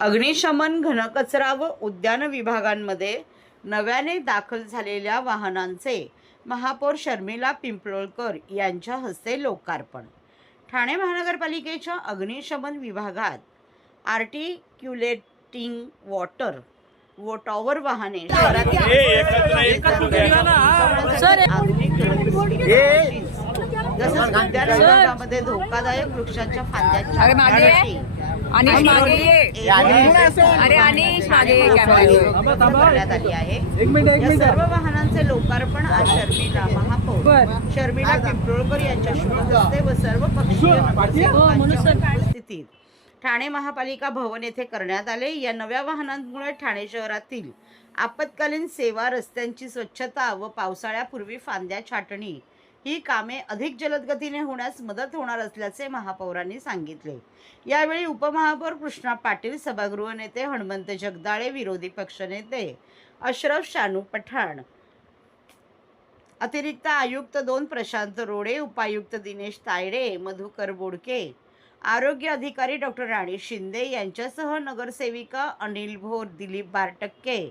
अग्निशमन, घनकचरा व उद्यान विभागांमध्ये नव्याने दाखल झालेल्या वाहनांचे महापौर शर्मिला पिंपळकर यांच्या हस्ते लोकार्पण। ठाणे महानगरपालिकेच्या अग्निशमन विभागात आर्टिक्युलेटिंग वॉटर व टॉवर वाहने तसंच उद्यान विभागामध्ये धोकादायक वृक्षांच्या फांद्यांच्या करण्यात आली आहे। या सर्व वाहनांचे लोकार्पण आज शर्मिला महापौर शर्मिला पिंपळकर यांच्या शुभ हस्ते व सर्व पक्षीय नगरसेवकांच्या उपस्थितीत ठाणे महापालिका भवन येथे करण्यात आले। या नव्या वाहनांमुळे ठाणे शहरातील आपत्कालीन सेवा, रस्त्यांची स्वच्छता व पावसाळ्यापूर्वी फांद्या छाटणी ही कामे अधिक जलद गतीने होण्यास मदत होणार असल्याचे महापौरांनी सांगितले। यावेळी उपमहापौर कृष्णा पाटील, सभागृह नेते हनुमंत जगदाळे, विरोधी पक्षनेते अशरफ शानू पठाण, अतिरिक्त आयुक्त 2 प्रशांत रोडे, उपायुक्त दिनेश तायडे, मधुकर बोडके, आरोग्य अधिकारी डॉक्टर राणी शिंदे यांच्यासह नगरसेविका अनिल भोर, दिलीप बारटक्के,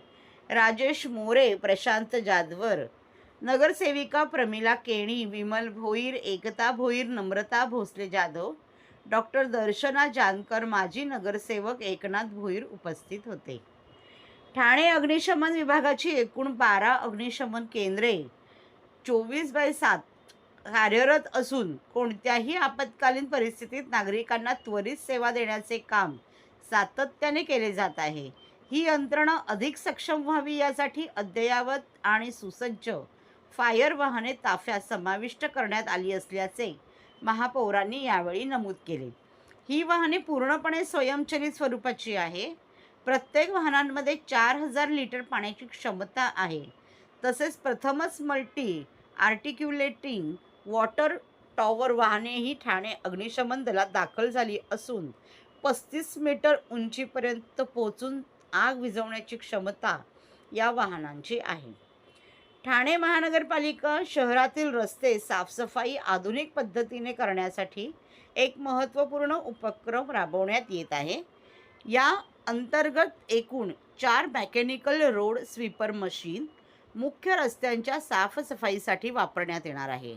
राजेश मोरे, प्रशांत जाधवर, नगरसेविका प्रमिला केणी, विमल भोईर, एकता भोईर, नम्रता भोसले जाधव, डॉक्टर दर्शना जानकर, माजी नगरसेवक एकनाथ भोईर उपस्थित होते। ठाणे अग्निशमन विभागाची एकूण 12 अग्निशमन केंद्रे 24/7 कार्यरत असून कोणत्याही आपत्कालीन परिस्थितीत नागरिकांना त्वरित सेवा देण्याचे काम सातत्याने केले जात आहे। ही यंत्रणा अधिक सक्षम व्हावी यासाठी अद्ययावत आणि सुसज्ज फायर वाहने ताफ्यात समाविष्ट करण्यात आली असल्याचे महापौरांनी यावेळी नमूद केले। ही वाहने पूर्णपणे स्वयंचलित स्वरूपाची आहे। प्रत्येक वाहनांमध्ये 4000 लिटर पाण्याची क्षमता आहे। तसेच प्रथमच मल्टी आर्टिक्युलेटिंग वॉटर टॉवर वाहने ही ठाणे अग्निशमन दलात दाखल झाली असून 35 मीटर उंचीपर्यंत पोहोचून आग विझवण्याची क्षमता या वाहनांची आहे। ठाणे महानगरपालिका शहरातील रस्ते साफसफाई आधुनिक पद्धतीने करण्यासाठी एक महत्त्वपूर्ण उपक्रम राबवण्यात येत आहे। या अंतर्गत एकूण 4 मेकॅनिकल रोड स्वीपर मशीन मुख्य रस्त्यांच्या साफसफाईसाठी वापरण्यात येणार आहे।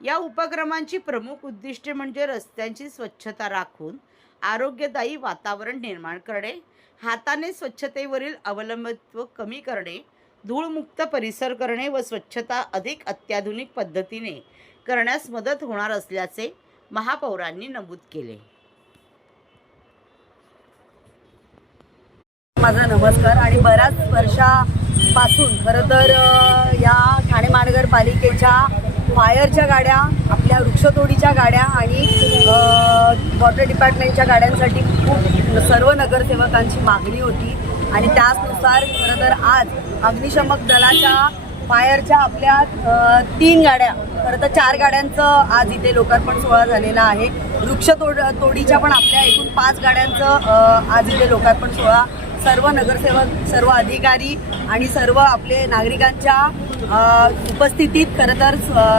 या उपक्रमांची प्रमुख उद्दिष्टे म्हणजे रस्त्यांची स्वच्छता राखून आरोग्यदायी वातावरण निर्माण करणे, हाताने स्वच्छतेवरील अवलंबित्व कमी करणे, धूळमुक्त परिसर करणे व स्वच्छता अधिक अत्याधुनिक पद्धतीने करण्यास मदत होणार असल्याचे महापौरांनी नमूद केले। माझा नमस्कार। आणि बऱ्याच वर्षापासून खरं तर या ठाणे महानगरपालिकेच्या फायरच्या गाड्या, आपल्या वृक्षतोडीच्या गाड्या आणि वॉटर डिपार्टमेंटच्या गाड्यांसाठी खूप सर्व नगरसेवकांची मागणी होती आणि त्याचनुसार खरं तर आज अग्निशमक दलाच्या फायरच्या आपल्या 3 गाड्या, खरं तर 4 गाड्यांचं आज इथे लोकार्पण सोहळा झालेला आहे। वृक्षतोडीच्या पण आपल्या एकूण 5 गाड्यांचं आज इथे लोकार्पण सोहळा सर्व नगरसेवक, सर्व अधिकारी आणि सर्व आपले नागरिकांच्या उपस्थितीत खरं तर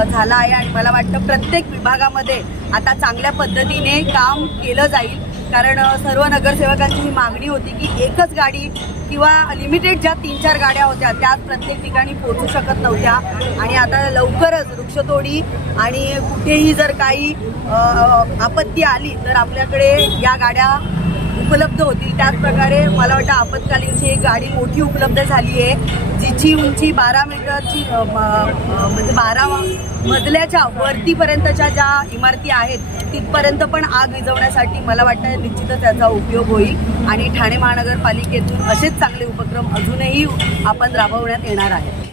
झाला आहे। आणि मला वाटतं प्रत्येक विभागामध्ये आता चांगल्या पद्धतीने काम केलं जाईल, कारण सर्व नगरसेवकांची ही मागणी होती की एकच गाडी किंवा लिमिटेड ज्या 3-4 गाड्या होत्या त्याच प्रत्येक ठिकाणी पोहोचू शकत नव्हत्या आणि आता लवकरच वृक्षतोडी आणि कुठेही जर काही आपत्ती आली तर आपल्याकडे या गाड्या उपलब्ध होतील। त्याचप्रकारे मला वाटतं आपत्कालीनची एक गाडी मोठी उपलब्ध झाली आहे जिची उंची 12 मीटरची म्हणजे 12 मजल्याच्या वरतीपर्यंतच्या ज्या इमारती आहेत तिथपर्यंत पण आग विझवण्यासाठी मला वाटतं निश्चितच याचा उपयोग होईल आणि ठाणे महानगरपालिकेतून असेच चांगले उपक्रम अजूनही आपण राबवण्यात येणार आहेत।